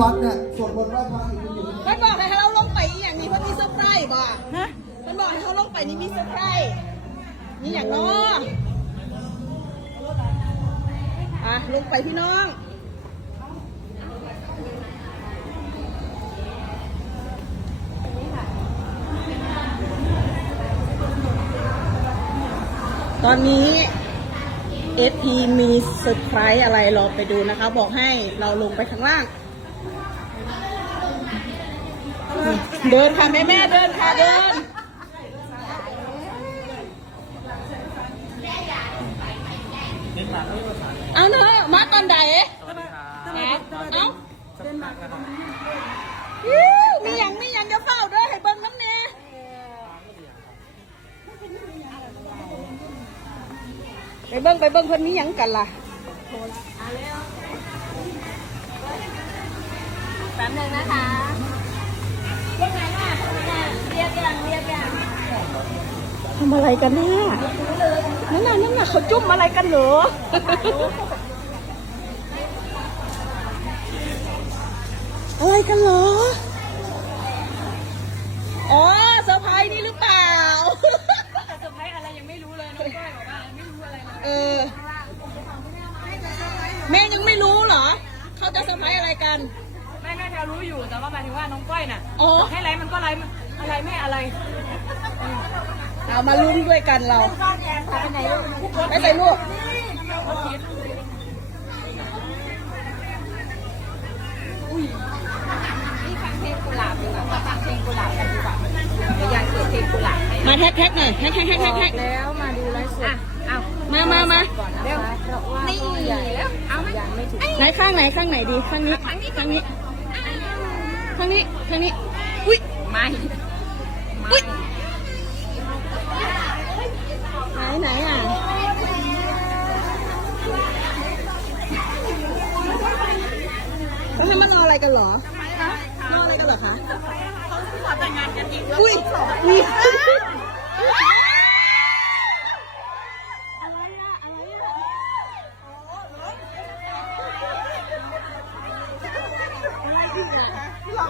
วัดเนี่ยสวดมนต์ไหว้พระอีกนิดหนึ่งมันบอกให้เราลงไปอีกอย่างนี้ว่ามีเซอร์ไพรส์บ่ฮะมันบอกให้เขาลงไปนี่มีเซอร์ไพรส์มีอย่างน้ออะลงไปพี่น้องตอนนี้ FP มีเซอร์ไพรส์อะไรรอไปดูนะคะ บอกให้เราลงไปข้างล่าง เดินค่ะแม่แม่เดินค่ะเดินเอาเนอะมาตอนใดเอ๊ะเอาอิ๊วมีหยังมีหยังจะเฝ้าด้อให้เบิ่งน้ำเนี่ยไปเบิ่งไปเบิ่งเพิ่นมีหยังกันล่ะแป๊บนึงนะคะ ทำอะไรกันน่ะนั่นน่ะนั่นน่ะเขาจุ่มอะไรกันเหรออะไรกันเหรอ อ๋อเซอร์ไพรส์นี่หรือเปล่าแต่เซอร์ไพรส์อะไรยังไม่รู้เลยน้องก้อยบอกว่าไม่รู้อะไรเลยเออแม่ยังไม่รู้เหรอ เขาจะเซอร์ไพรส์อะไรกันแม่น่า จะรู้อยู่แต่ว่าหมายถึงว่าน้องก้อยน่ะอ๋อ ให้ไรมันก็ไรมันอะไรไม่อะไรเอามาลุ้นด้วยกันเราไปไหนลูกไปใส่ลูกนี่ฟังเพลงกุหลาบดีกว่ามาฟังเพลงกุหลาบกันดีกว่าเดี๋ยวอยากเกิดเพลงกุหลาบให้มาแท็กแท็กหน่อยแท็กแท็กแท็กแท็กแท็กแล้วมาดูไลฟ์สดอะเอามามามาก่อนนะเร็วนี่แล้วเอาไหมยังไม่ถึงไหนข้างไหนข้างไหนดีข้างนี้ข้างนี้ ข้างนี้ข้างนี้ข้างนี้ อุ้ยไม่อุ้ยไหนไหนอะแล้วให้มันรออะไรกันเหรอรออะไรกันเหรอคะขอแต่งงานกันอีกแล้วอุ้ยอุ้ยอะไร เ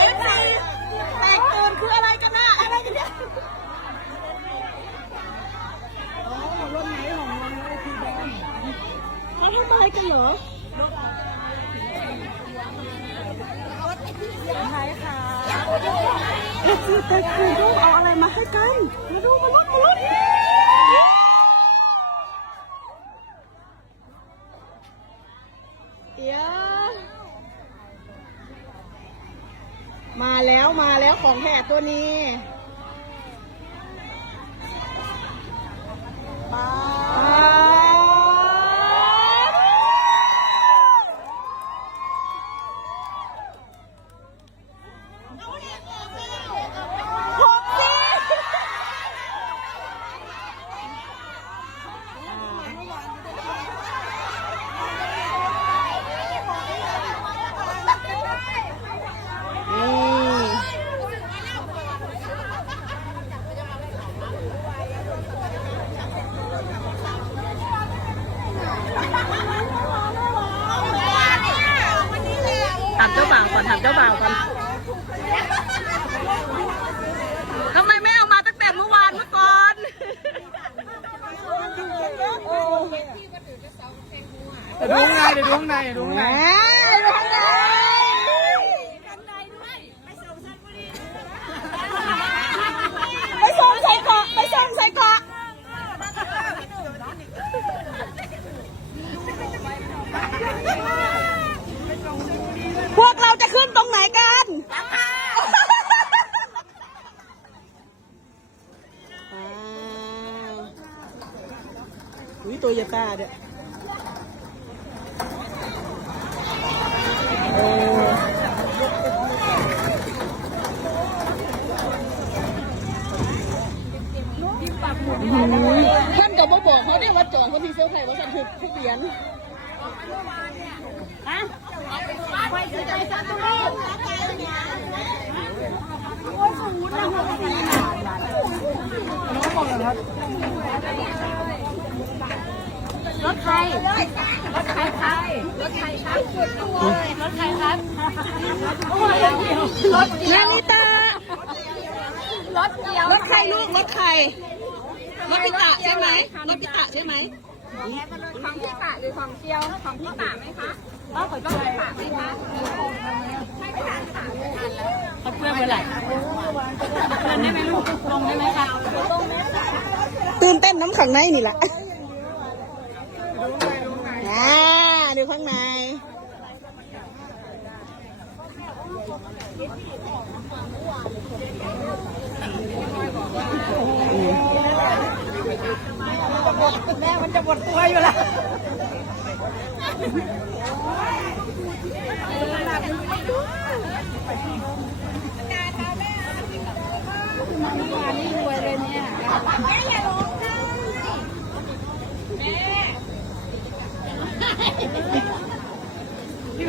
อ็กซีแตกตื่นคืออะไรกันนะอะไรกันเนี่ยอ๋อรถไหนของเราเนี่ยคือแบนเขาทำอะไรกันเหรอใช่ค่ะเอ็กซ์แต่คือลูกเอาอะไรมาให้กันมาดูมาลุ้นมาลุ้นเดี๋ยวมาแล้วมาแล้ว ของแท้ตัวนี้ปาของจริงนี่ถามเจ้าบ่าวก่อน ถามเจ้าบ่าวกันทำไมไม่เอามาตั้งแต่เมื่อวานเมื่อก่อน โอ้ เดี๋ยวดูข้างในเดี๋ยวดูข้างในเดี๋ยว ดูข้างในไปส่งใส่เกาะไปส่งใส่เกาะพวกเราจะขึ้นตรงไหนกันว้าว อุ้ยโตโยต้าเด้อโอ้ท่านกับบ่บอกเขาเนี่ยว่าจองคนที่เซอร์ไพรส์ว่าฉันถูกทุกเหรียญอะไปซื้อใจซันตุ้งร ถใครรถใครใคร รถใครครับ รถใครครับรถนานิตารถเดียวรถใครลูก รถใคร รถพิตะใช่ไหมรถพิตะใช่ไหมของพี่ตะหรือของเจียว ของพี่ตะไหมคะอ๋อของพี่ตะไหมคะใช่ค่ะเขาเพื่อนเมื่อไหร่เพื่อนได้ไหมลูก ลงได้ไหมคะลงไหมคะตื่นเต้นน้ำขังในนี่แหละอ่า ดูข้างในแม่มันจะหมดตัวอยู่แล้วพี่ย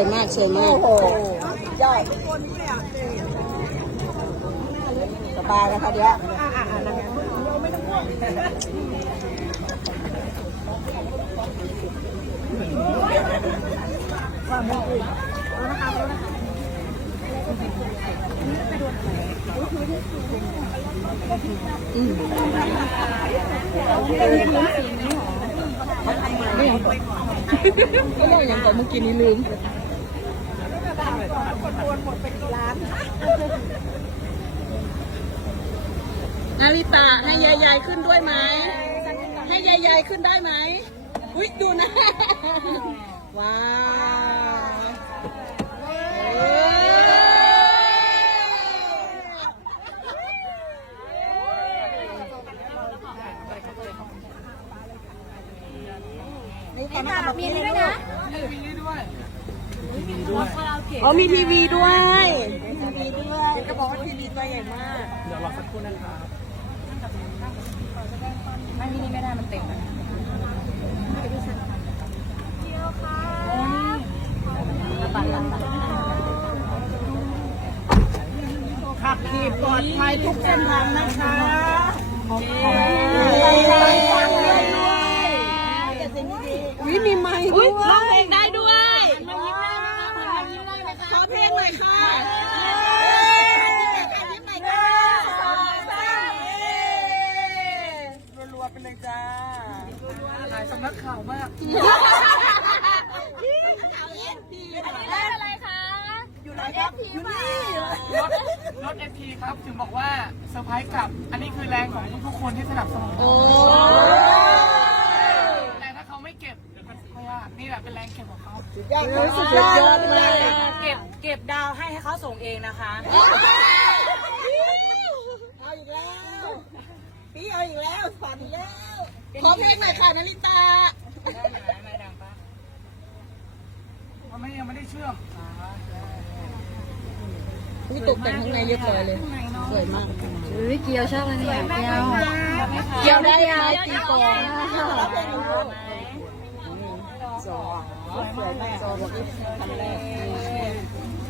วยมากสวยมากโอ้โหยอดสบายนะคะเดี๋ยวก็ยังก่อนเมื่อกี้นี้ลืม นาริตาให้ยายยายขึ้นด้วยไหม ให้ยายยายขึ้นได้ไหม อุ้ยดูนะ ว้าวเอ้ยนี่ค่ะมีนี่ด้วยนะ อ๋อมีทีวีด้วยทีวีด้วยก็บอกว่าทีวีตัวใหญ่มาก เดี๋ยวรอสักครู่นะครับไม่นี่ไม่ได้มันเต็มขับขี่ปลอดภัยทุกเส้นทางนะคะวิมีไม้ด้วยร้องเพลงได้ด้วยขอเพลงหน่อยค่ะยิ้มหน่อยค่ะ รัวๆไปเลยจ้าหลายสำนักข่าวมาก ได้อะไรคะ อยู่ไหนครับ อยู่นี่รถรถเอทีครับ ถึงบอกว่า เซอร์ไพรส์กลับ อันนี้คือแรงของทุกๆคนที่สนับสนุนโอ้แต่ถ้าเขาไม่เก็บเดี๋ยวก็ค่อยว่านี่แหละเป็นแรงเก็บของเขาสุดยอดเลย เก็บเก็บดาวให้ให้เขาส่งเองนะคะเอาอีกแล้ว พี่เอาอีกแล้วฝันแล้ว ขอเพลงหน่อยค่ะนาริตามันไม่ยังไม่ได้เชื่อมนี่ตกแต่งข้างในเรียบร้อยเลย สวยมากอุ้ยเกียวชอบเลยเนี่ยเกียวเกี่ยวได้ไหมตีกลอง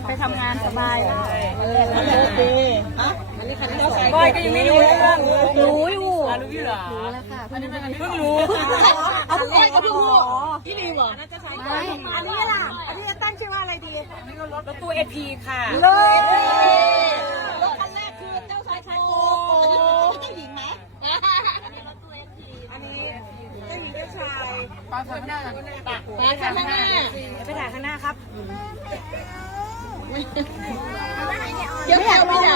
ไปทำงานสบายเลยเออโอเคฮะอันนี้คันนี้ใส่บอยก็ยังไม่รู้เรื่องรู้อยู่รู้อยู่เหรอเพิ่งรู้เอาทุกคนก็ทุกคนพี่ดีบ่อันนี้ล่ะอันนี้จะตั้งชื่อว่าอะไรดีรถตู้เอพีค่ะเลย ไม่ได้หรอมาข้างหน้าไปถ่ายข้างหน้าครับ เดี๋ยวแถวไม่ได้